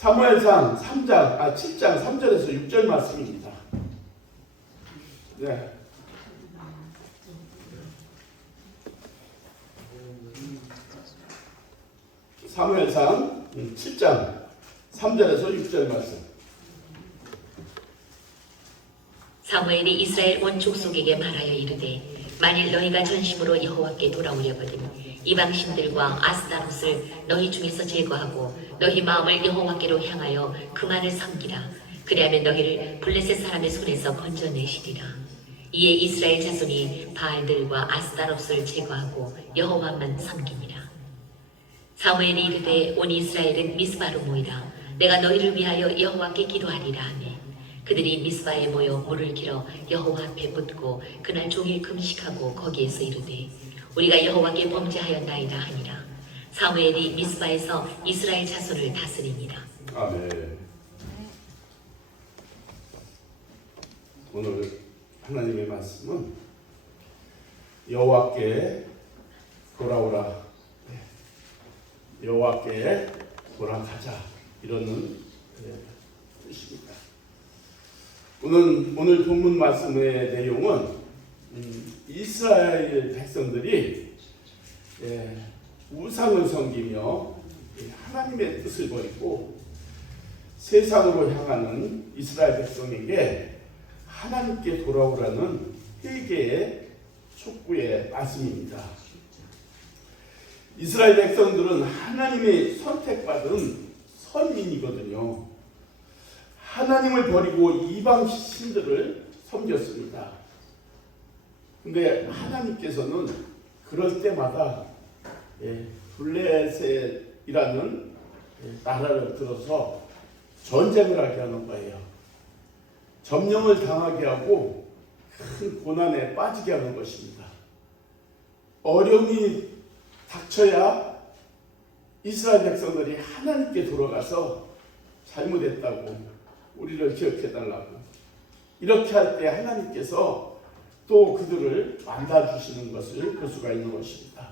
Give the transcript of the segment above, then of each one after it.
사무엘상 7장 3절에서 6절 말씀입니다. 네. 사무엘상 7장 3절에서 6절 말씀. 사무엘이 이스라엘 온 족속에게 말하여 이르되 만일 너희가 전심으로 여호와께 돌아오려거든 이방신들과 아스타롯을 너희 중에서 제거하고 너희 마음을 여호와께로 향하여 그만을 섬기라. 그리하면 너희를 블레셋 사람의 손에서 건져내시리라. 이에 이스라엘 자손이 바알들과 아스타롯을 제거하고 여호와만 섬기니라. 사무엘이 이르되 온 이스라엘은 미스바로 모이라. 내가 너희를 위하여 여호와께 기도하리라 하매 그들이 미스바에 모여 물을 길어 여호와 앞에 붓고 그날 종일 금식하고 거기에서 이르되 우리가 여호와께 범죄하였나이다 하니라. 사무엘이 미스바에서 이스라엘 자손을 다스리니라. 아멘. 오늘 하나님의 말씀은 여호와께 돌아오라, 여호와께 돌아가자, 이러는 뜻입니다. 오늘 본문 말씀의 내용은 이스라엘 백성들이 우상을 섬기며 하나님의 뜻을 버리고 세상으로 향하는 이스라엘 백성에게 하나님께 돌아오라는 회개의 촉구의 말씀입니다. 이스라엘 백성들은 하나님의 선택받은 선민이거든요. 하나님을 버리고 이방 신들을 섬겼습니다. 근데 하나님께서는 그럴 때마다 블레셋이라는 나라를 들어서 전쟁을 하게 하는 거예요. 점령을 당하게 하고 큰 고난에 빠지게 하는 것입니다. 어려움이 닥쳐야 이스라엘 백성들이 하나님께 돌아가서 잘못했다고 우리를 기억해달라고 이렇게 할 때 하나님께서 또 그들을 만나주시는 것을 볼 수가 있는 것입니다.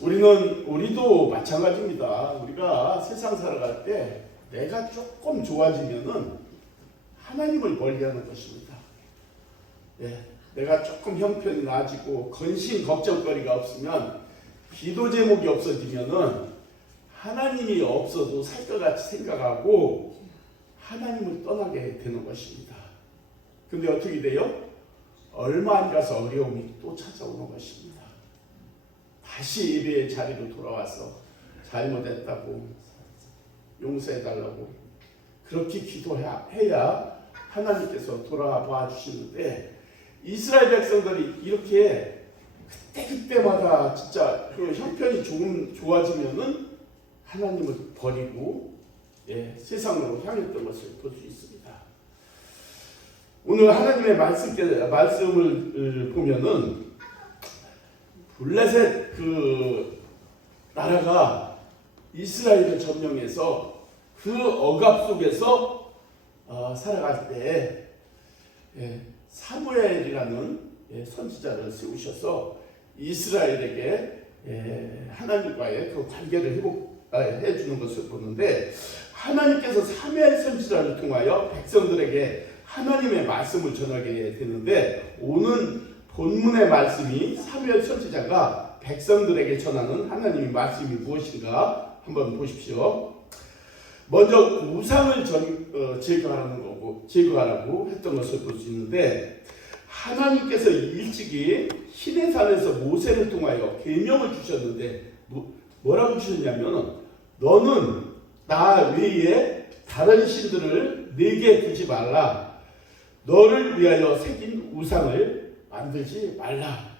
우리도 마찬가지입니다. 우리가 세상 살아갈 때 내가 조금 좋아지면은 하나님을 멀리하는 것입니다. 내가 조금 형편이 나아지고 근심 걱정거리가 없으면 기도 제목이 없어지면은 하나님이 없어도 살 것 같이 생각하고 하나님을 떠나게 되는 것입니다. 근데 어떻게 돼요? 얼마 안 가서 어려움이 또 찾아오는 것입니다. 다시 예배의 자리로 돌아와서 잘못했다고 용서해달라고 그렇게 기도해야 하나님께서 돌아와 주시는데 이스라엘 백성들이 이렇게 그때마다 진짜 그 형편이 조금 좋아지면은 하나님을 버리고 세상으로 향했던 것을 볼 수 있습니다. 오늘 하나님의 말씀을 보면은 블레셋 그 나라가 이스라엘을 점령해서 그 억압 속에서 살아갈 때 사무엘이라는 선지자를 세우셔서 이스라엘에게 하나님과의 그 관계를 해주는 것을 보는데 하나님께서 사무엘 선지자를 통하여 백성들에게 하나님의 말씀을 전하게 되는데 오늘 본문의 말씀이 사무엘 선지자가 백성들에게 전하는 하나님의 말씀이 무엇인가 한번 보십시오. 먼저 우상을 제거하라고 했던 것을 볼 수 있는데 하나님께서 일찍이 시내산에서 모세를 통하여 계명을 주셨는데 뭐라고 주셨냐면 너는 나 외에 다른 신들을 내게 두지 말라. 너를 위하여 새긴 우상을 만들지 말라.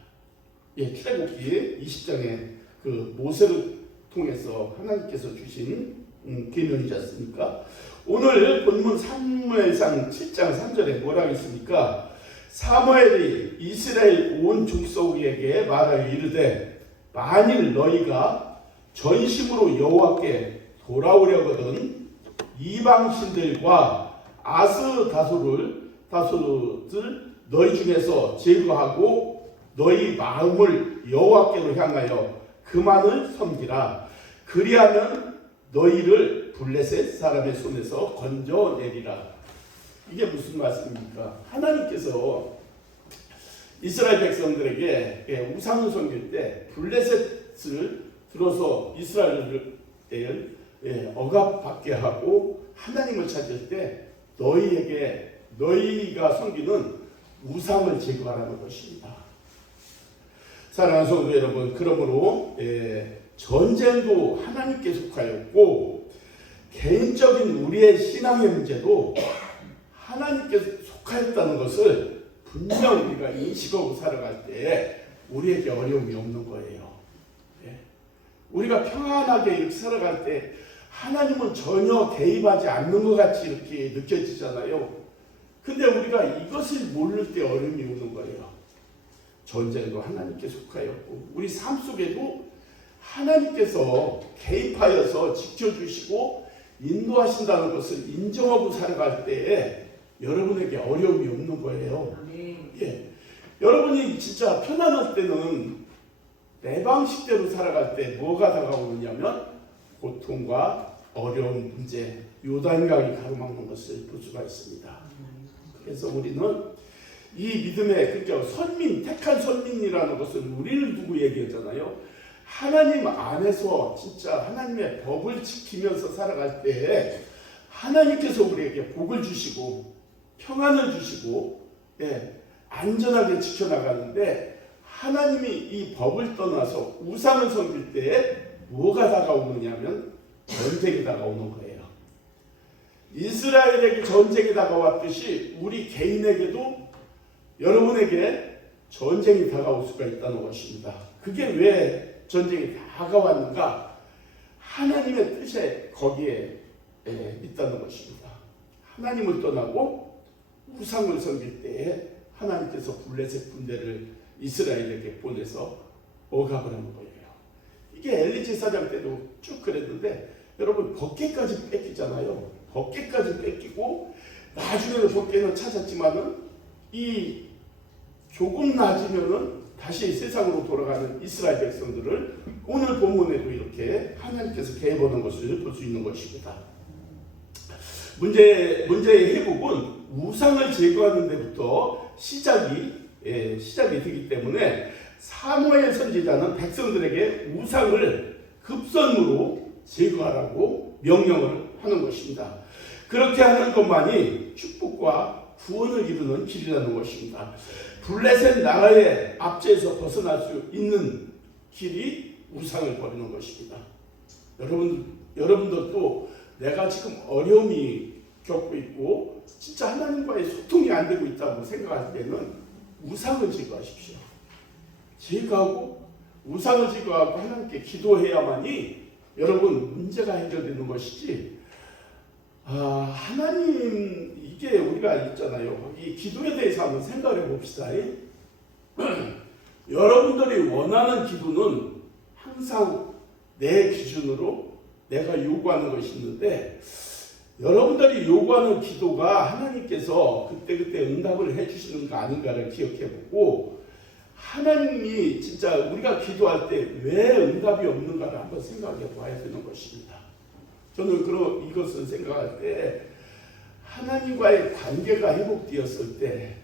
출애굽기 20장에 그 모세를 통해서 하나님께서 주신 계명이지 않습니까? 오늘 본문 사무엘상 7장 3절에 뭐라고 있습니까? 사무엘이 이스라엘 온 족속에게 말하여 이르되 만일 너희가 전심으로 여호와께 돌아오려거든 이방신들과 아스다솔을 너희 중에서 제거하고 너희 마음을 여호와께로 향하여 그만을 섬기라. 그리하면 너희를 블레셋 사람의 손에서 건져내리라. 이게 무슨 말씀입니까? 하나님께서 이스라엘 백성들에게 우상을 섬길 때 블레셋을 들어서 이스라엘을 억압받게 하고 하나님을 찾을 때 너희에게 너희가 섬기는 우상을 제거하라는 것입니다. 사랑하는 성도 여러분, 그러므로 전쟁도 하나님께 속하였고 개인적인 우리의 신앙의 문제도 하나님께 속하였다는 것을 분명 우리가 인식하고 살아갈 때 우리에게 어려움이 없는 거예요. 우리가 평안하게 이렇게 살아갈 때 하나님은 전혀 개입하지 않는 것 같이 이렇게 느껴지잖아요. 근데 우리가 이것을 모를 때 어려움이 오는 거예요. 전쟁도 하나님께 속하였고 우리 삶 속에도 하나님께서 개입하여서 지켜주시고 인도하신다는 것을 인정하고 살아갈 때에 여러분에게 어려움이 없는 거예요. 여러분이 진짜 편안할 때는 내 방식대로 살아갈 때 뭐가 다가오느냐면 고통과 어려운 문제, 요단강이 가로막는 것을 볼 수가 있습니다. 그래서 우리는 이 믿음의 그러니까 선민, 택한 선민이라는 것을 우리를 두고 얘기하잖아요. 하나님 안에서 진짜 하나님의 법을 지키면서 살아갈 때 하나님께서 우리에게 복을 주시고 평안을 주시고 안전하게 지켜나가는데 하나님이 이 법을 떠나서 우상을 섬길 때에 뭐가 다가오느냐면 전쟁이 다가오는 거예요. 이스라엘에게 전쟁이 다가왔듯이 우리 개인에게도 여러분에게 전쟁이 다가올 수가 있다는 것입니다. 그게 왜 전쟁이 다가왔는가? 하나님의 뜻에 거기에 있다는 것입니다. 하나님을 떠나고 우상을 섬길 때에 하나님께서 블레셋 군대를 이스라엘에게 보내서 억압을 하는 거예요. 이게 엘리 제사장 때도 쭉 그랬는데 여러분 법궤까지 뺏기잖아요. 법궤까지 뺏기고 나중에는 법궤는 찾았지만은 이 조금 낮으면은 다시 세상으로 돌아가는 이스라엘 백성들을 오늘 본문에도 이렇게 하나님께서 개입하는 것을 볼 수 있는 것입니다. 문제의 회복은 우상을 제거하는 데부터 시작이 되기 때문에 사무엘 선지자는 백성들에게 우상을 급선무로 제거하라고 명령을 하는 것입니다. 그렇게 하는 것만이 축복과 구원을 이루는 길이라는 것입니다. 블레셋 나라의 압제에서 벗어날 수 있는 길이 우상을 버리는 것입니다. 여러분들도 내가 지금 어려움이 겪고 있고 진짜 하나님과의 소통이 안 되고 있다고 생각할 때는 우상을 제거하십시오. 제거하고 우상을 제거하고 하나님께 기도해야만이 여러분 문제가 해결되는 것이지. 하나님 이게 우리가 있잖아요. 이 기도에 대해서 한번 생각해 봅시다. 여러분들이 원하는 기도는 항상 내 기준으로 내가 요구하는 것이 있는데 여러분들이 요구하는 기도가 하나님께서 그때그때 응답을 해주시는 거 아닌가를 기억해보고 하나님이 진짜 우리가 기도할 때 왜 응답이 없는가를 한번 생각해 봐야 되는 것입니다. 저는 이것을 생각할 때 하나님과의 관계가 회복되었을 때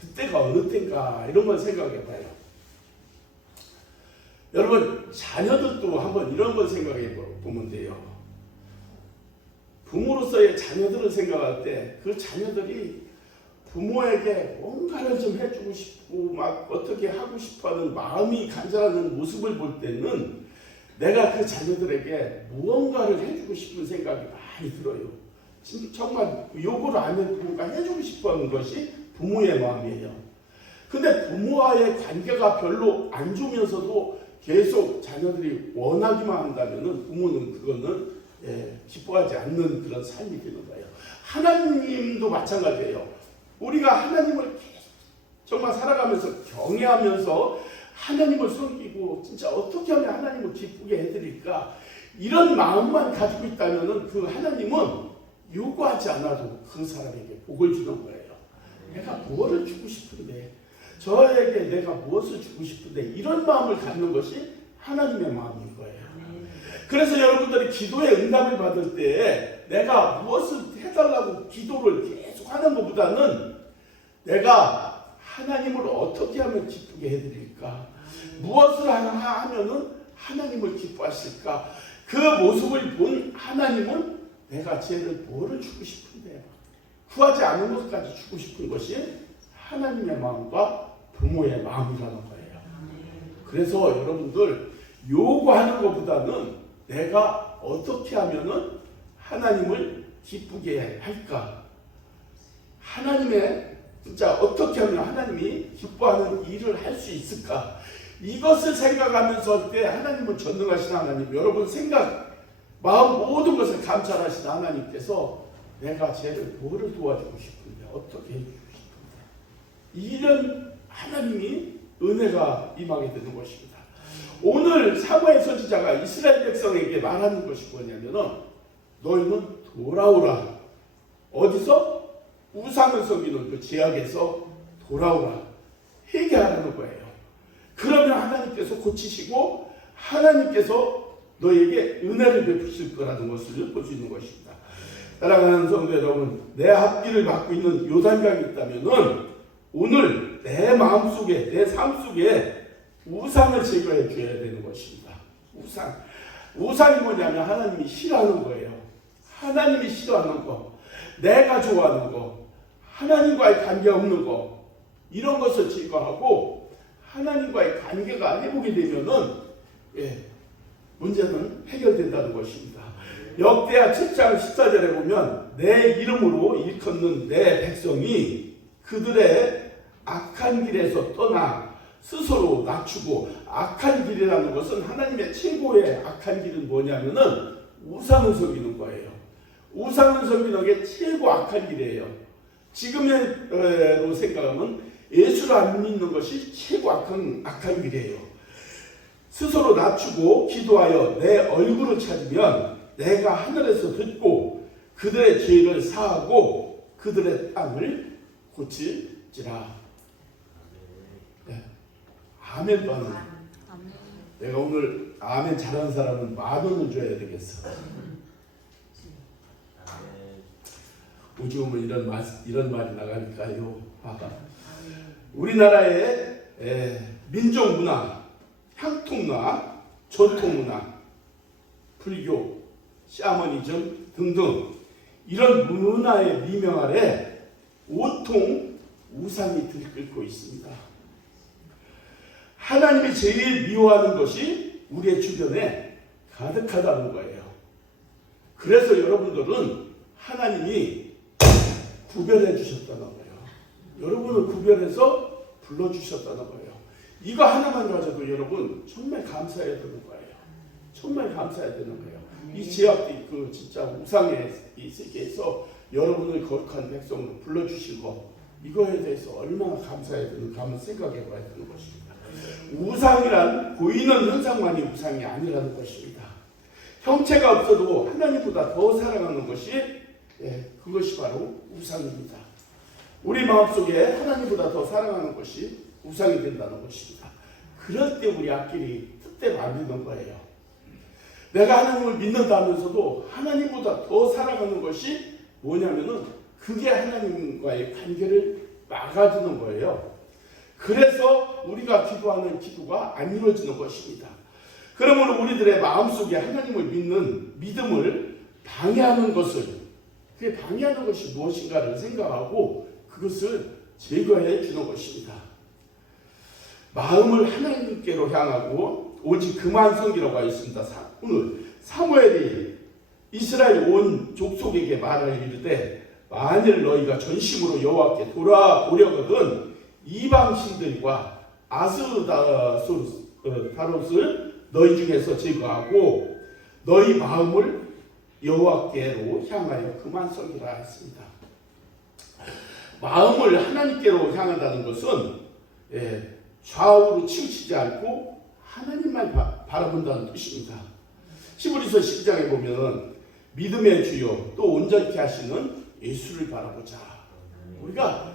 그때가 어느 때인가 이런 걸 생각해 봐요. 여러분 자녀들도 한번 이런 걸 생각해 보면 돼요. 부모로서의 자녀들을 생각할 때 그 자녀들이 부모에게 뭔가를 좀 해주고 싶고 막 어떻게 하고 싶어하는 마음이 간절하는 모습을 볼 때는 내가 그 자녀들에게 무언가를 해주고 싶은 생각이 많이 들어요. 정말 요구를 안 해도 뭔가 해주고 싶어하는 것이 부모의 마음이에요. 근데 부모와의 관계가 별로 안 좋으면서도 계속 자녀들이 원하기만 한다면은 부모는 그거는 기뻐하지 않는 그런 삶이 되는 거예요. 하나님도 마찬가지예요. 우리가 하나님을 정말 살아가면서 경외하면서 하나님을 섬기고 진짜 어떻게 하면 하나님을 기쁘게 해드릴까 이런 마음만 가지고 있다면 그 하나님은 요구하지 않아도 그 사람에게 복을 주는 거예요. 내가 무엇을 주고 싶은데 저에게 내가 무엇을 주고 싶은데 이런 마음을 갖는 것이 하나님의 마음인 거예요. 그래서 여러분들이 기도의 응답을 받을 때 내가 무엇을 해달라고 기도를 계속 하는 것보다는 내가 하나님을 어떻게 하면 기쁘게 해드릴까? 무엇을 하면은 하나님을 기뻐하실까? 그 모습을 본 하나님은 내가 쟤를 뭐를 주고 싶은데 구하지 않은 것까지 주고 싶은 것이 하나님의 마음과 부모의 마음이라는 거예요. 그래서 여러분들 요구하는 것보다는 내가 어떻게 하면은 하나님을 기쁘게 할까? 하나님의 진짜 어떻게 하면 하나님이 기뻐하는 일을 할 수 있을까? 이것을 생각하면서 할 때 하나님은 전능하신 하나님, 여러분 생각, 마음 모든 것을 감찰하신 하나님께서 내가 쟤를 뭐를 도와주고 싶은데 어떻게 해주고 싶은데 이런 하나님이 은혜가 임하게 되는 것입니다. 오늘 사무엘 선지자가 이스라엘 백성에게 말하는 것이 뭐냐면은 너희는 돌아오라. 어디서? 우상을 섬기는 그 죄악에서 돌아오라. 회개하라는 거예요. 그러면 하나님께서 고치시고 하나님께서 너에게 은혜를 베푸실 거라는 것을 볼 수 있는 것입니다. 사랑하는 성도 여러분, 내 앞길을 막고 있는 요단강이 있다면은 오늘 내 마음속에 내 삶 속에 우상을 제거해 줘야 되는 것입니다. 우상이 뭐냐면 하나님이 싫어하는 거예요. 하나님이 싫어하는 거, 내가 좋아하는 거, 하나님과의 관계 없는 거, 이런 것을 제거하고 하나님과의 관계가 회복이 되면은 문제는 해결된다는 것입니다. 역대하 7장 14절에 보면 내 이름으로 일컫는 내 백성이 그들의 악한 길에서 떠나 스스로 낮추고, 악한 길이라는 것은 하나님의 최고의 악한 길은 뭐냐면은 우상을 섬기는 거예요. 우상을 섬기는 게 최고 악한 길이에요. 지금으로 생각하면 예수를 안 믿는 것이 최고 악한 길이에요. 스스로 낮추고 기도하여 내 얼굴을 찾으면 내가 하늘에서 듣고 그들의 죄를 사하고 그들의 땅을 고칠지라. 아멘도 하는. 내가 오늘 아멘 잘하는 사람은 10,000원을 줘야 되겠어. 오죽하면 이런 말이 나가니까요. 우리나라의 민족 문화, 향토 문화, 전통 문화, 불교, 샤머니즘 등등 이런 문화의 미명 아래 온통 우상이 들끓고 있습니다. 하나님이 제일 미워하는 것이 우리의 주변에 가득하다는 거예요. 그래서 여러분들은 하나님이 구별해 주셨다는 거예요. 여러분을 구별해서 불러주셨다는 거예요. 이거 하나만 가져도 여러분 정말 감사해야 되는 거예요. 정말 감사해야 되는 거예요. 이 제약도 진짜 우상의 이 세계에서 여러분을 거룩한 백성으로 불러주신 거, 이거에 대해서 얼마나 감사해야 되는가 한번 생각해 봐야 되는 것입니다. 우상이란 보이는 현상만이 우상이 아니라는 것입니다. 형체가 없어도 하나님보다 더 사랑하는 것이 그것이 바로 우상입니다. 우리 마음속에 하나님보다 더 사랑하는 것이 우상이 된다는 것입니다. 그럴 때 우리 앞길이 뜻대로 안 되는 거예요. 내가 하나님을 믿는다면서도 하나님보다 더 사랑하는 것이 뭐냐면은 그게 하나님과의 관계를 막아주는 거예요. 그래서 우리가 기도하는 기도가 안 이루어지는 것입니다. 그러므로 우리들의 마음속에 하나님을 믿는 믿음을 방해하는 것을, 그게 방해하는 것이 무엇인가를 생각하고 그것을 제거해 주는 것입니다. 마음을 하나님께로 향하고 오직 그만 섬기라고 하여 있습니다. 오늘 사무엘이 이스라엘 온 족속에게 말하여 이르되 만일 너희가 전심으로 여호와께 돌아오려거든 이방신들과 아스다롯을 너희 중에서 제거하고 너희 마음을 여호와께로 향하여 그만 섬기라 했습니다. 마음을 하나님께로 향한다는 것은 좌우로 치우치지 않고 하나님만 바라본다는 뜻입니다. 히브리서 10장에 보면 믿음의 주요 또 온전케 하시는 예수를 바라보자. 우리가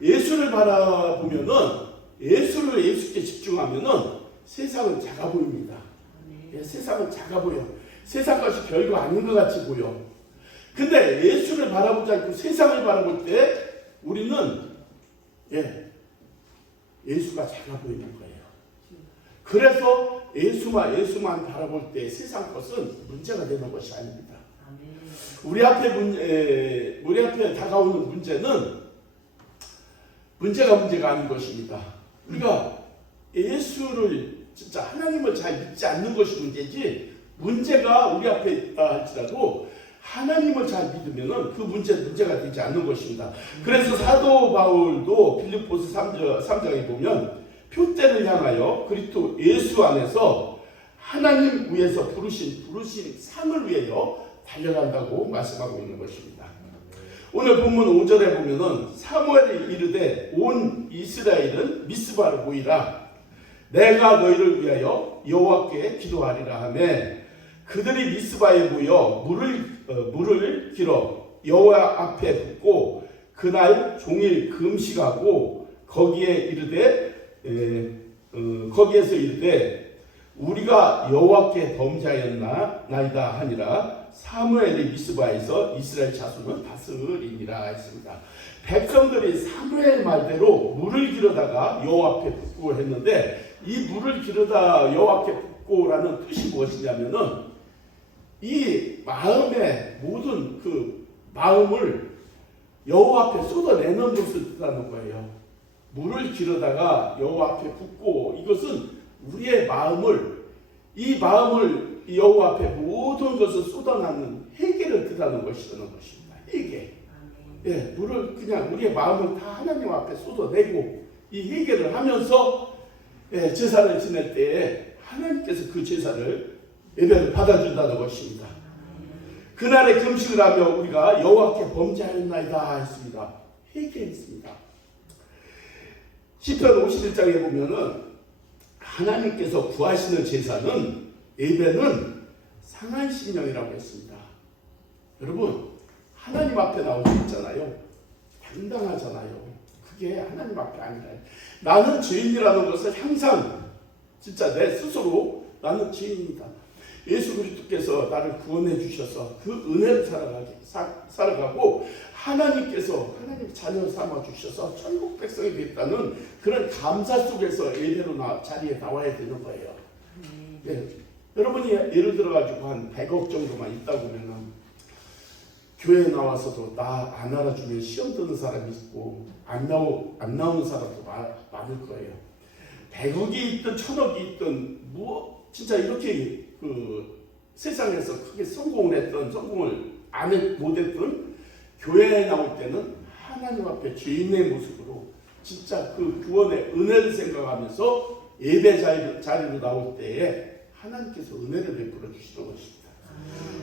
예수를 바라보면은 예수께 집중하면은 세상은 작아 보입니다. 세상은 작아 보여. 세상 것이 별거 아닌 것 같이 보여. 근데 예수를 바라보지 않고 세상을 바라볼 때 우리는 예수가 작아 보이는 거예요. 그래서 예수만 바라볼 때 세상 것은 문제가 되는 것이 아닙니다. 우리 앞에 다가오는 문제는 문제가 아닌 것입니다. 우리가 예수를 진짜 하나님을 잘 믿지 않는 것이 문제지, 문제가 우리 앞에 있다 할지라도 하나님을 잘 믿으면은 그 문제가 되지 않는 것입니다. 그래서 사도 바울도 빌립보서 3장에 보면 표대를 향하여 그리스도 예수 안에서 하나님 위에서 부르신 상을 위하여 달려간다고 말씀하고 있는 것입니다. 오늘 본문 5절에 보면은 사무엘이 이르되 온 이스라엘은 미스바로 모이라 내가 너희를 위하여 여호와께 기도하리라 하며 그들이 미스바에 모여 물을 길어 여호와 앞에 붓고 그날 종일 금식하고 거기에서 이르되 우리가 여호와께 범죄하였나이다 하니라. 사무엘이 미스바에서 이스라엘 자손을 다스리니라 했습니다. 백성들이 사무엘 말대로 물을 기르다가 여호와 앞에 붓고 했는데, 이 물을 기르다 여호와 앞에 붓고라는 뜻이 무엇이냐면은 이 마음의 모든 그 마음을 여호와 앞에 쏟아내는 것을 뜻하는 거예요. 물을 기르다가 여호와 앞에 붓고, 이것은 우리의 마음을 여호와 앞에 모든 것을 쏟아내는 회개를 뜻하는 것이라는 것입니다. 회개. 물을 그냥 우리의 마음을 다 하나님 앞에 쏟아내고 이 회개를 하면서 제사를 지낼 때에 하나님께서 그 제사를 예배를 받아준다는 것입니다. 그날에 금식을 하며 우리가 여호와께 범죄하였나이다 했습니다. 회개했습니다. 시편 51장에 보면은 하나님께서 구하시는 제사는, 예배는 상한 심령이라고 했습니다. 여러분, 하나님 앞에 나올 수 있잖아요. 당당하잖아요. 그게 하나님 앞에 아니라, 나는 죄인이라는 것을 항상 진짜 내 스스로 나는 죄인이다. 예수 그리스도께서 나를 구원해 주셔서 그 은혜를 살아가고 하나님께서 하나님 자녀 삼아 주셔서 천국 백성이 됐다는 그런 감사 속에서 예배로 자리에 나와야 되는 거예요. 여러분이 예를 들어가지고 한 100억 정도만 있다 보면은 교회에 나와서도 나 안 알아주면 시험 드는 사람이 있고 안 나오는 사람도 많을 거예요. 100억이 있든 1000억이 있든 진짜 이렇게 그 세상에서 크게 성공을 못했던 교회에 나올 때는 하나님 앞에 죄인의 모습으로 진짜 그 구원의 은혜를 생각하면서 예배 자리로 나올 때에 하나님께서 은혜를 베풀어 주시는 것입니다.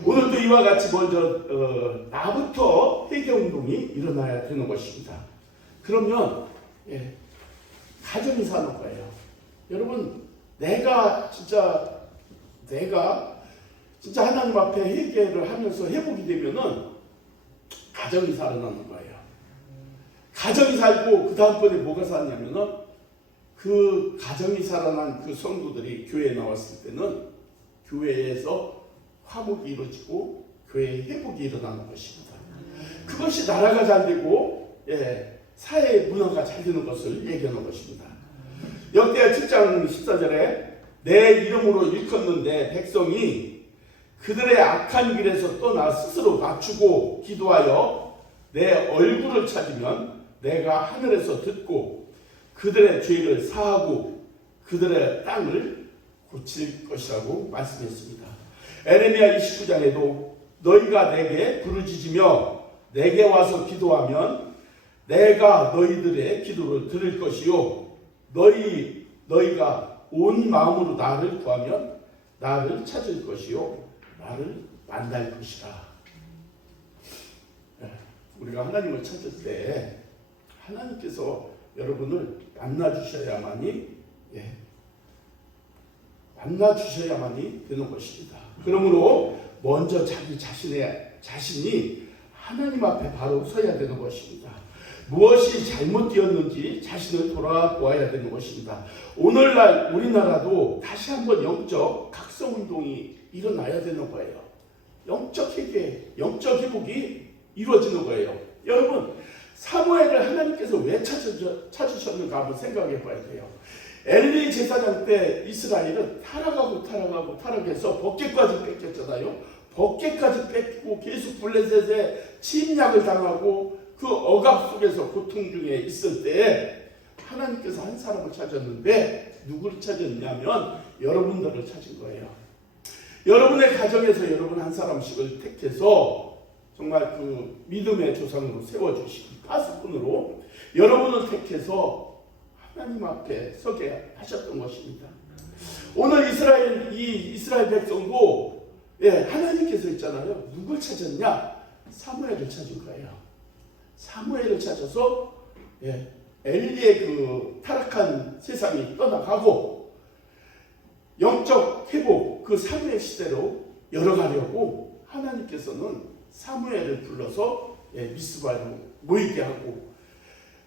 오늘도 이와 같이 먼저 나부터 회개운동이 일어나야 되는 것입니다. 그러면 가정이 사는 거예요. 여러분, 내가 진짜 하나님 앞에 회개를 하면서 회복이 되면은 가정이 살아나는 거예요. 가정이 살고 그 다음번에 뭐가 살았냐면은 그 가정이 살아난 그 성도들이 교회에 나왔을 때는 교회에서 화목이 이루어지고 교회의 회복이 일어나는 것입니다. 그것이 나라가 잘 되고 사회 문화가 잘 되는 것을 얘기하는 것입니다. 역대하 7장 14절에 내 이름으로 일컫는데 백성이 그들의 악한 길에서 떠나 스스로 낮추고 기도하여 내 얼굴을 찾으면 내가 하늘에서 듣고 그들의 죄를 사하고 그들의 땅을 고칠 것이라고 말씀했습니다. 에레미야 29장에도 너희가 내게 부르짖으며 내게 와서 기도하면 내가 너희들의 기도를 들을 것이요 너희가 온 마음으로 나를 구하면 나를 찾을 것이요 나를 만날 것이라. 우리가 하나님을 찾을 때 하나님께서 여러분을 만나주셔야만이 되는 것입니다. 그러므로 먼저 자기 자신이 하나님 앞에 바로 서야 되는 것입니다. 무엇이 잘못되었는지 자신을 돌아보아야 되는 것입니다. 오늘날 우리나라도 다시 한번 영적 각성운동이 일어나야 되는 거예요. 영적 회개, 영적 회복이 이루어지는 거예요. 여러분, 사무엘을 하나님께서 왜 찾으셨는가 한번 생각해 봐야 돼요. 엘리 제사장 때 이스라엘은 타락해서 법궤까지 뺏겼잖아요. 법궤까지 뺏기고 계속 블레셋에 침략을 당하고 그 억압 속에서 고통 중에 있을 때 하나님께서 한 사람을 찾았는데 누구를 찾았냐면 여러분들을 찾은 거예요. 여러분의 가정에서 여러분 한 사람씩을 택해서 정말 그 믿음의 조상으로 세워주시고 파수꾼으로 여러분을 택해서 하나님 앞에 서게 하셨던 것입니다. 오늘 이스라엘 백성도 하나님께서 있잖아요. 누굴 찾았냐? 사무엘을 찾은 거예요. 사무엘을 찾아서 엘리의 그 타락한 세상이 떠나가고 영적 회복 그 사무엘 시대로 열어가려고 하나님께서는 사무엘을 불러서 미스바로 모이게 하고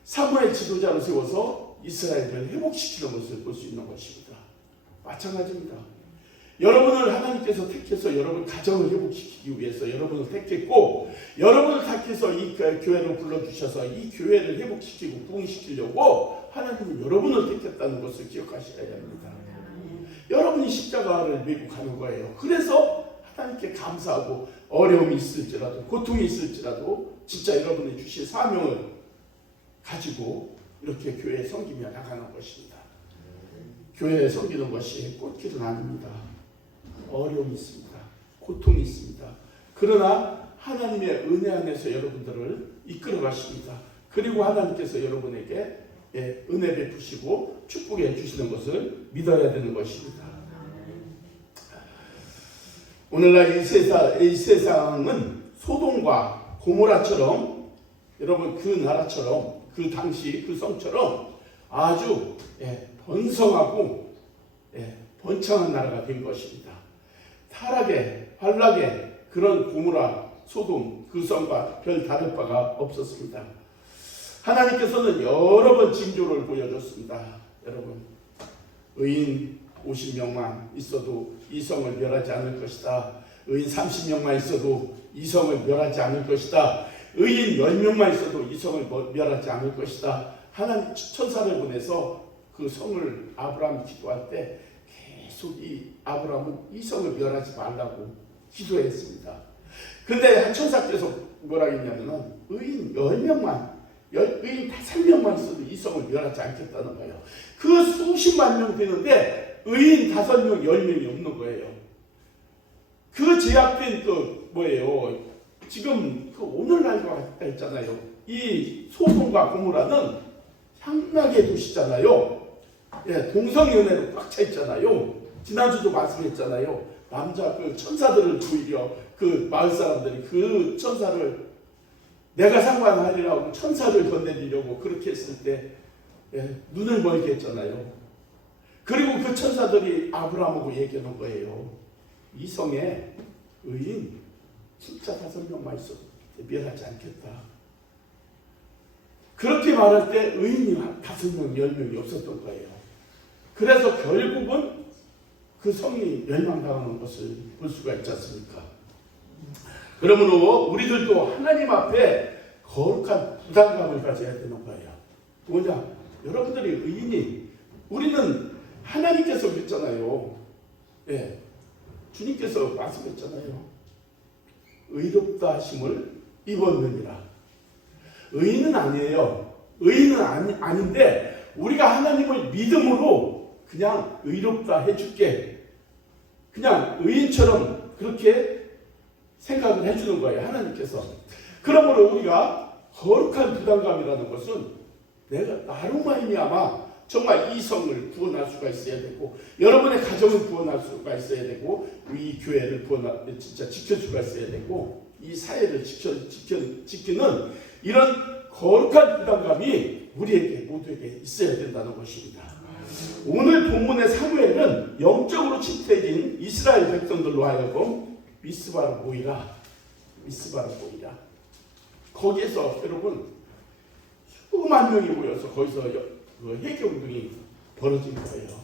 사무엘 지도자로 세워서 이스라엘을 회복시키는 것을 볼 수 있는 것입니다. 마찬가지입니다. 여러분을 하나님께서 택해서 여러분 가정을 회복시키기 위해서 여러분을 택했고 여러분을 택해서 이 교회로 불러주셔서 이 교회를 회복시키고 부흥시키려고 하나님은 여러분을 택했다는 것을 기억하셔야 합니다. 여러분이 십자가를 메고 가는 거예요. 그래서 하나님께 감사하고 어려움이 있을지라도 고통이 있을지라도 진짜 여러분이 주신 사명을 가지고 이렇게 교회에 섬기며 나가는 것입니다. 교회에 섬기는 것이 꽃길은 아닙니다. 어려움이 있습니다. 고통이 있습니다. 그러나 하나님의 은혜 안에서 여러분들을 이끌어 가십니다. 그리고 하나님께서 여러분에게 은혜 베푸시고 축복해 주시는 것을 믿어야 되는 것입니다. 오늘날 이 세상은 소돔과 고모라처럼 여러분 그 나라처럼 그 당시 그 성처럼 아주 번성하고 번창한 나라가 된 것입니다. 타락의 환락의 그런 고모라 소돔 그 성과 별 다를 바가 없었습니다. 하나님께서는 여러 번 징조를 보여줬습니다. 여러분, 의인 50명만 있어도 이 성을 멸하지 않을 것이다. 의인 30명만 있어도 이 성을 멸하지 않을 것이다. 의인 10명만 있어도 이 성을 멸하지 않을 것이다. 하나님 천사를 보내서 그 성을 아브라함이 기도할 때 계속 이 아브라함은 이 성을 멸하지 말라고 기도했습니다. 근데 한 천사께서 뭐라 했냐면은 의인 10명만 의인 5명만 있어도 이 성을 멸하지 않겠다는 거예요. 그 수십만 명 되는데 의인 5명, 10명이 없는 거예요. 그 제약된 그 뭐예요? 지금 그 오늘날과 같다 했잖아요. 이 소돔과 고모라는 향락의 도시잖아요. 동성연애로 꽉 차 있잖아요. 지난주도 말씀했잖아요. 남자 그 천사들을 오히려 그 마을 사람들이 그 천사를 내가 상관하리라고 천사를 건네리려고 그렇게 했을 때 눈을 멀게 했잖아요. 그리고 그 천사들이 아브라함하고 얘기하는 거예요. 이 성에 의인 진짜 5명만 있어도 멸하지 않겠다. 그렇게 말할 때 의인이 5명, 10명이 없었던 거예요. 그래서 결국은 그 성이 멸망당하는 것을 볼 수가 있지 않습니까? 그러므로 우리들도 하나님 앞에 거룩한 부담감을 가져야 되는 거예요. 뭐냐? 여러분들이 의인이 우리는 하나님께서 그랬잖아요. 주님께서 말씀했잖아요. 의롭다 하심을 입었느니라. 의인은 아니에요. 의인은 아닌데 우리가 하나님을 믿음으로 그냥 의롭다 해줄게. 그냥 의인처럼 그렇게 생각을 해주는 거예요. 하나님께서. 그러므로 우리가 거룩한 부담감이라는 것은 내가 나로 말미암아 정말 이 성을 구원할 수가 있어야 되고 여러분의 가정을 구원할 수가 있어야 되고 이 교회를 진짜 지킬 수가 있어야 되고 이 사회를 지키는 이런 거룩한 부담감이 우리에게 모두에게 있어야 된다는 것입니다. 오늘 본문의 사무엘은 영적으로 침체해진 이스라엘 백성들로 하여금 미스바로 모이라. 거기에서 여러분 수만 명이 모여서 거기서 회개운동이 벌어진 거예요.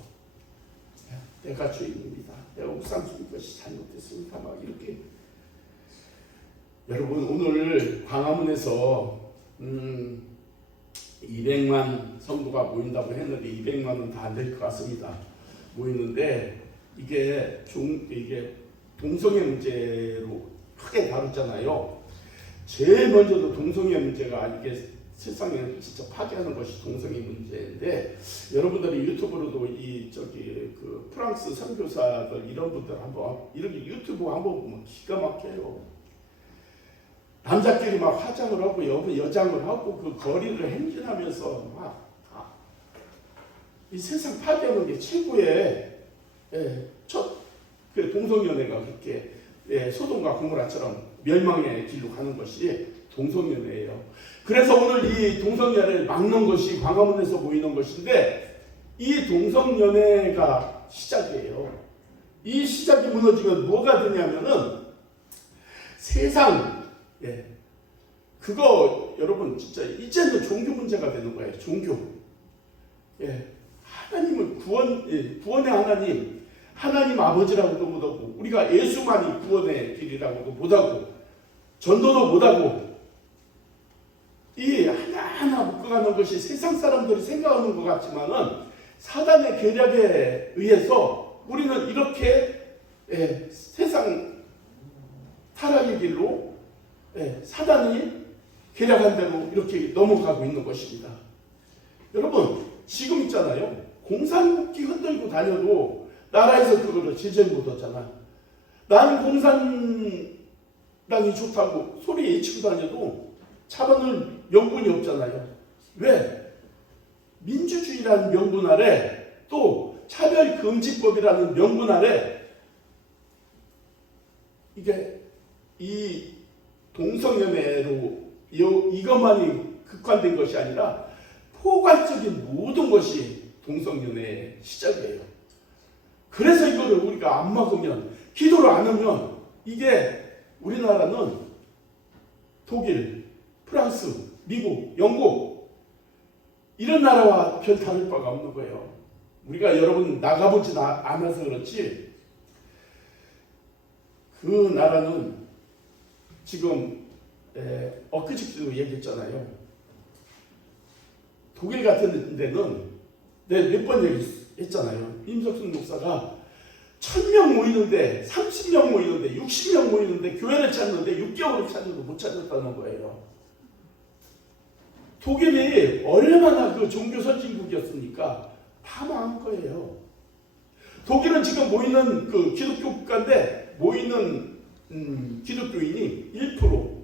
내가 죄인입니다. 내가 우상 준 것이 잘못됐습니다. 막 이렇게. 여러분 오늘 광화문에서 200만 성도가 모인다고 했는데 200만은 다 안 될 것 같습니다. 모이는데 이게 동성애 문제로 크게 다뤘잖아요. 제일 먼저도 동성애 문제가 이게 세상에 진짜 파괴하는 것이 동성애 문제인데, 여러분들이 유튜브로도 그 프랑스 선교사들 이런 분들 한번 이렇게 유튜브 한번 보면 기가 막혀요. 남자끼리 막 화장을 하고 여장을 하고 그 거리를 행진하면서 막 이 세상 파괴하는 게 최고의 그 동성연애가 그렇게 소돔과 고모라처럼 멸망의 길로 가는 것이 동성연애예요. 그래서 오늘 이 동성연애를 막는 것이 광화문에서 모이는 것인데, 이 동성연애가 시작이에요. 이 시작이 무너지면 뭐가 되냐면은 세상 그거 여러분 진짜 이제는 종교 문제가 되는 거예요. 종교. 하나님을 구원의 하나님 아버지라고도 못하고, 우리가 예수만이 구원의 길이라고도 못하고, 전도도 못하고, 이 하나하나 묶어가는 것이 세상 사람들이 생각하는 것 같지만은 사단의 계략에 의해서 우리는 이렇게 세상 타락의 길로 사단이 계략한 대로 이렇게 넘어가고 있는 것입니다. 여러분 지금 있잖아요. 공산국기 흔들고 다녀도 나라에서 그거를 제재 못 얻잖아. 나는 공산당이 좋다고 소리 외치고 다녀도 차받을 명분이 없잖아요. 왜? 민주주의라는 명분 아래, 또 차별금지법이라는 명분 아래 이게 이 동성연애로 이것만이 극화된 것이 아니라 포괄적인 모든 것이 동성연애의 시작이에요. 그래서 이거를 우리가 안 막으면, 기도를 안 하면, 이게 우리나라는 독일, 프랑스, 미국, 영국 이런 나라와 별 다를 바가 없는 거예요. 우리가 여러분 나가보진 않아서 그렇지, 그 나라는 지금 엊그저께도 얘기했잖아요. 독일 같은 데는 내가 몇 번 얘기했잖아요. 임석순 목사가 1000명 모이는데, 30명 모이는데, 60명 모이는데 교회를 찾는데 6개월을 찾아도 못 찾았다는 거예요. 독일이 얼마나 그 종교 선진국이었습니까? 다 망한 거예요. 독일은 지금 모이는 그 기독교 국가인데 모이는 기독교인이 1%.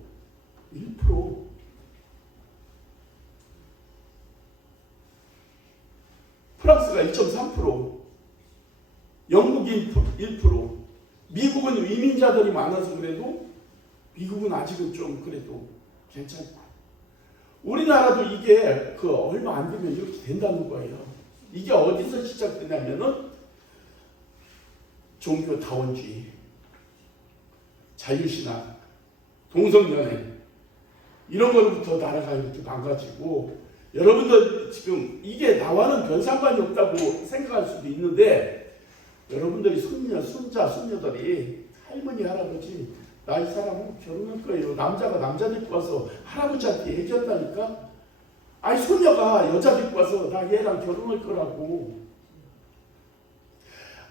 프랑스가 2.3%, 영국이 1%, 미국은 이민자들이 많아서 그래도 미국은 아직은 좀 그래도 괜찮고, 우리나라도 이게 그 얼마 안 되면 이렇게 된다는 거예요. 이게 어디서 시작되냐면은 종교다원주의, 자유신앙, 동성연애 이런 거로부터 나라가 이렇게 망가지고, 여러분들 지금 이게 나와는 별 상관이 없다고 생각할 수도 있는데, 여러분들이 손녀, 손자, 손녀들이 할머니, 할아버지 나 이 사람은 결혼할 거예요. 남자가 남자 데리고 와서 할아버지한테 얘기한다니까. 아니 손녀가 여자 데리고 와서 나 얘랑 결혼할 거라고.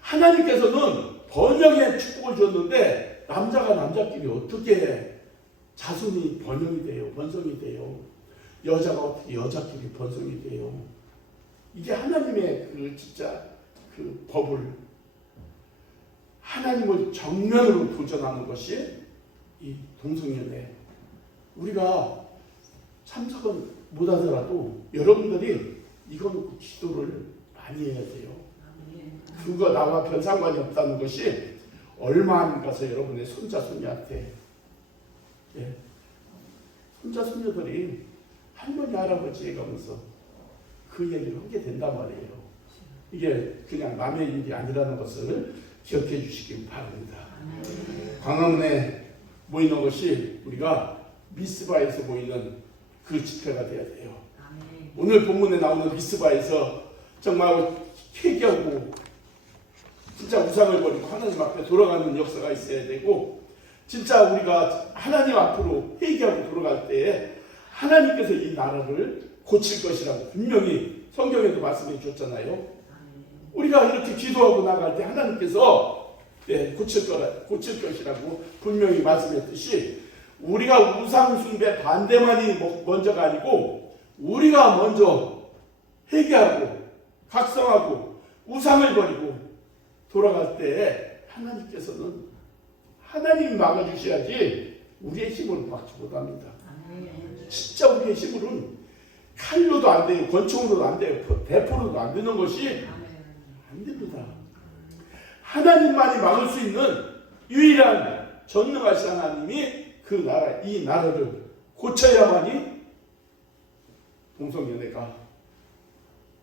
하나님께서는 번영의 축복을 줬는데 남자가 남자끼리 어떻게 자손이 번성이 돼요. 여자가 어떻게 여자끼리 번성이 돼요. 이게 하나님의 그 진짜 그 법을, 하나님을 정면으로 도전하는 것이 이 동성연애. 우리가 참석은 못하더라도 여러분들이 이거 놓고 기도를 많이 해야 돼요. 그거 나와 별 상관이 없다는 것이 얼마 안 가서 여러분의 손자 손녀한테, 손자 손녀들이 할머니 할아버지 가면서 그 얘기를 하게 된단 말이에요. 이게 그냥 남의 일이 아니라는 것을 기억해 주시기 바랍니다. 광화문에 모이는 것이 우리가 미스바에서 모이는 그 집회가 돼야 돼요. 오늘 본문에 나오는 미스바에서 정말 회개하고 진짜 우상을 버리고 하나님 앞에 돌아가는 역사가 있어야 되고, 진짜 우리가 하나님 앞으로 회개하고 돌아갈 때에 하나님께서 이 나라를 고칠 것이라고 분명히 성경에도 말씀해 주셨잖아요. 우리가 이렇게 기도하고 나갈 때 하나님께서 고칠 것이라고 분명히 말씀했듯이, 우리가 우상 숭배 반대만이 먼저가 아니고 우리가 먼저 회개하고 각성하고 우상을 버리고 돌아갈 때 하나님께서는 하나님이 막아주셔야지 우리의 힘으로 막지 못합니다. 진짜 우리의 힘으로는 칼로도 안 돼요, 권총으로도 안 돼요, 대포로도 안 되는 것이 안 됩니다. 하나님만이 막을 수 있는 유일한 전능하신 하나님이 그 나라, 이 나라를 고쳐야만이 동성연애가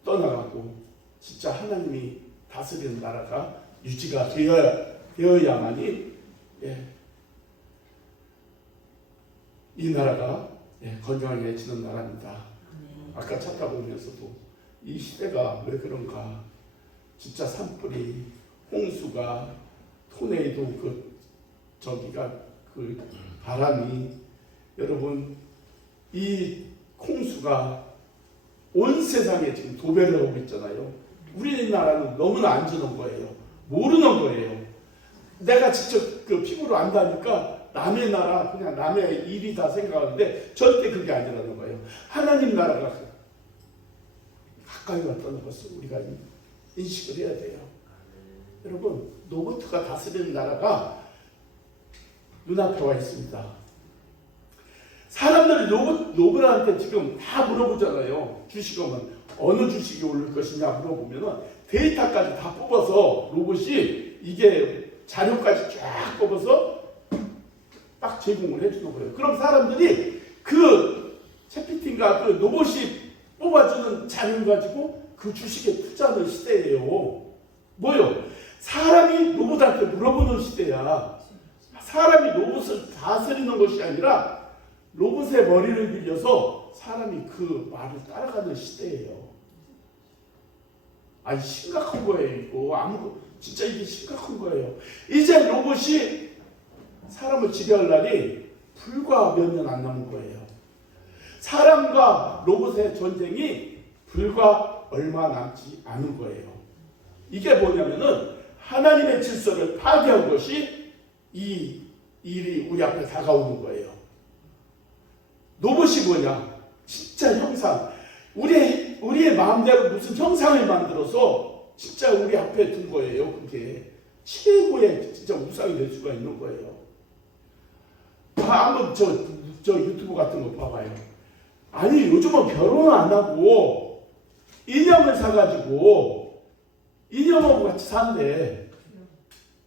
떠나가고 진짜 하나님이 다스리는 나라가 유지가 되어야만이 이 나라가 건강해지는 나라입니다. 아까 찾아보면서도 이 시대가 왜 그런가, 진짜 산불이, 홍수가, 토네이도 그 바람이, 여러분 이 홍수가 온 세상에 지금 도배를 하고 있잖아요. 우리나라는 너무나 안전한 거예요. 모르는 거예요. 내가 직접 그 피부로 안다니까 남의 나라, 그냥 남의 일이다 생각하는데 절대 그게 아니라는 거예요. 하나님 나라가 가까이 왔다는 것을 우리가 인식을 해야 돼요. 여러분, 로봇가 다스리는 나라가 눈앞에 와 있습니다. 사람들이 로봇한테 지금 다 물어보잖아요. 주식하면 어느 주식이 오를 것이냐 물어보면은 데이터까지 다 뽑아서 로봇이 이게 자료까지 쫙 뽑아서 딱 제공을 해주는 거예요. 그럼 사람들이 그 채피팅과 그 로봇이 뽑아주는 자료를 가지고 그 주식에 투자하는 시대예요. 뭐요? 사람이 로봇한테 물어보는 시대야. 사람이 로봇을 다스리는 것이 아니라 로봇의 머리를 빌려서 사람이 그 말을 따라가는 시대예요. 아니 심각한 거예요. 이거 진짜 이게 심각한 거예요. 이제 로봇이 사람을 지배할 날이 불과 몇 년 안 남은 거예요. 사람과 로봇의 전쟁이 불과 얼마 남지 않은 거예요. 이게 뭐냐면은 하나님의 질서를 파괴한 것이 이 일이 우리 앞에 다가오는 거예요. 로봇이 뭐냐? 진짜 형상. 우리의 마음대로 무슨 형상을 만들어서 진짜 우리 앞에 둔 거예요. 그게 최고의 진짜 우상이 될 수가 있는 거예요. 한번 저 유튜브 같은 거 봐봐요. 아니 요즘은 결혼을 안 하고 인형을 사가지고 인형하고 같이 산대.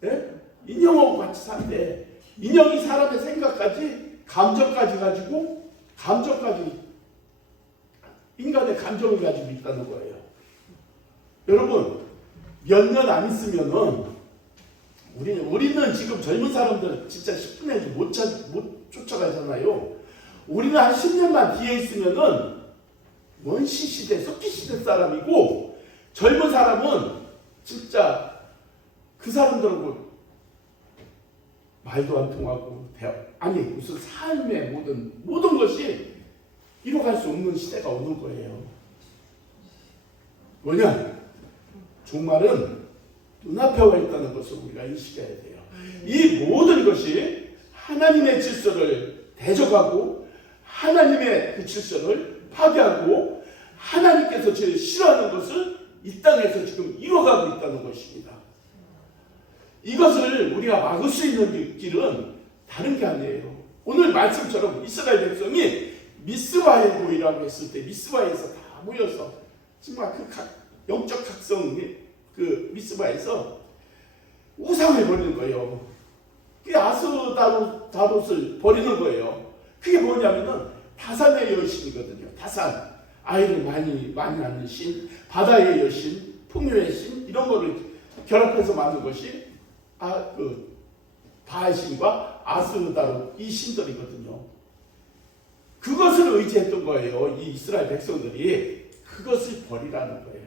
예? 인형하고 같이 산대. 인형이 사람의 생각까지 감정까지 가지고 인간의 감정을 가지고 있다는 거예요. 여러분 몇 년 안 있으면은 우리는 지금 젊은 사람들 진짜 10분의 1 못 쫓아가잖아요. 우리는 한 10년만 뒤에 있으면은 원시 시대, 석기 시대 사람이고 젊은 사람은 진짜 그 사람들하고 말도 안 통하고 아니 무슨 삶의 모든 것이 이뤄갈 수 없는 시대가 오는 거예요. 뭐냐? 종말은 눈앞에 와 있다는 것을 우리가 인식해야 돼요. 이 모든 것이 하나님의 질서를 대적하고 하나님의 그 질서를 파괴하고 하나님께서 제일 싫어하는 것을 이 땅에서 지금 이뤄가고 있다는 것입니다. 이것을 우리가 막을 수 있는 길은 다른 게 아니에요. 오늘 말씀처럼 이스라엘 백성이 미스바에 모이라고 했을 때 미스바에서 다 모여서 정말 그 영적 각성이 그 미스바에서 우상을 버리는 거예요. 그게 아스다롯을 버리는 거예요. 그게 뭐냐면은 다산의 여신이거든요. 다산, 아이를 많이 낳는 신, 바다의 여신, 풍요의 신, 이런 거를 결합해서 만든 것이 바알신과 아스다롯 이 신들이거든요. 그것을 의지했던 거예요. 이 이스라엘 백성들이 그것을 버리라는 거예요.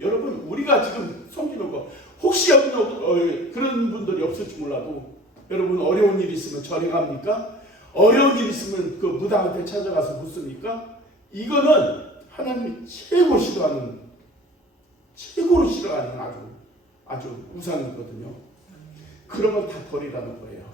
여러분 우리가 지금 섬기는 거 혹시 그런 분들이 없을지 몰라도 여러분 어려운 일 있으면 절에 갑니까? 어려운 일 있으면 그 무당한테 찾아가서 묻습니까? 이거는 하나님이 최고로 싫어하는 아주 우상이거든요. 그런 건 다 버리라는 거예요.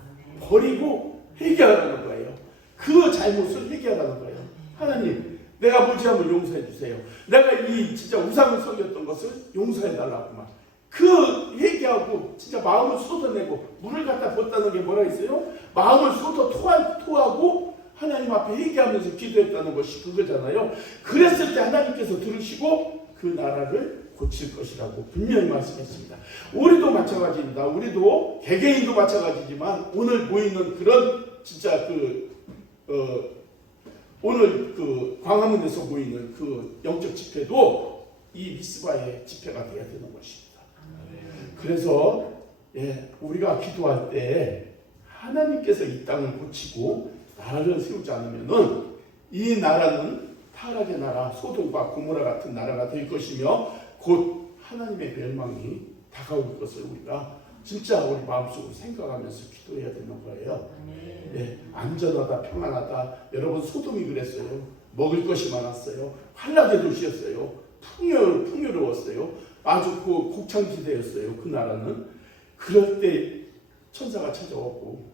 버리고 회개하라는 거예요. 그 잘못을 회개하라는 거예요. 하나님, 내가 무지함을 용서해 주세요. 내가 이 진짜 우상을 섬겼던 것을 용서해 달라고 막. 그 회개하고 진짜 마음을 쏟아내고 물을 갖다 붓다는 게 뭐라 했어요? 마음을 쏟아 토하고 하나님 앞에 회개하면서 기도했다는 것이 그거잖아요. 그랬을 때 하나님께서 들으시고 그 나라를 고칠 것이라고 분명히 말씀했습니다. 우리도 마찬가지입니다. 우리도 개개인도 마찬가지지만 오늘 보이는 그런 진짜 오늘 그 광화문에서 보이는 그 영적 집회도 이 미스바의 집회가 되어야 되는 것입니다. 그래서 우리가 기도할 때 하나님께서 이 땅을 고치고 나라를 세우지 않으면은 이 나라는 타락의 나라, 소돔과 고모라 같은 나라가 될 것이며 곧 하나님의 멸망이 다가올 것을 우리가 진짜 우리 마음속으로 생각하면서 기도해야 되는 거예요. 안전하다, 평안하다. 여러분 소돔이 그랬어요. 먹을 것이 많았어요. 환락의 도시였어요. 풍요로웠어요. 아주 그 곡창지대였어요. 그 나라는. 그럴 때 천사가 찾아왔고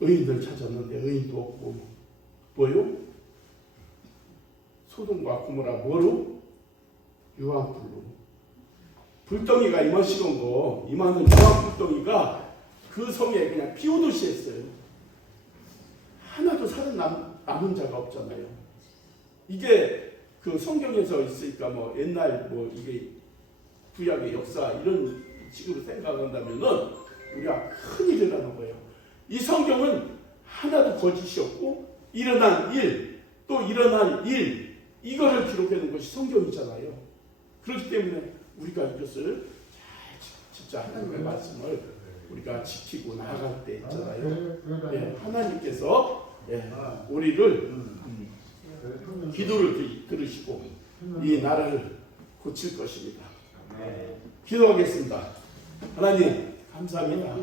의인들 찾았는데 의인도 없고 뭐요? 소돔과 고모라 뭐로? 유황불로. 불덩이가 이만한 유황불덩이가 그 성에 그냥 비 오듯이 했어요. 하나도 살아남은 자가 없잖아요. 이게 그 성경에서 있으니까 뭐 옛날 뭐 이게 구약의 역사 이런 식으로 생각한다면은 우리가 큰 일을 하는 거예요. 이 성경은 하나도 거짓이 없고 일어난 일, 또 일어날 일 이거를 기록해 놓은 것이 성경이잖아요. 그렇기 때문에 우리가 이것을 진짜 하나님의 말씀을 우리가 지키고 나아갈 때 있잖아요. 하나님께서 우리를 기도를 들으시고 이 나라를 고칠 것입니다. 기도하겠습니다. 하나님 감사합니다.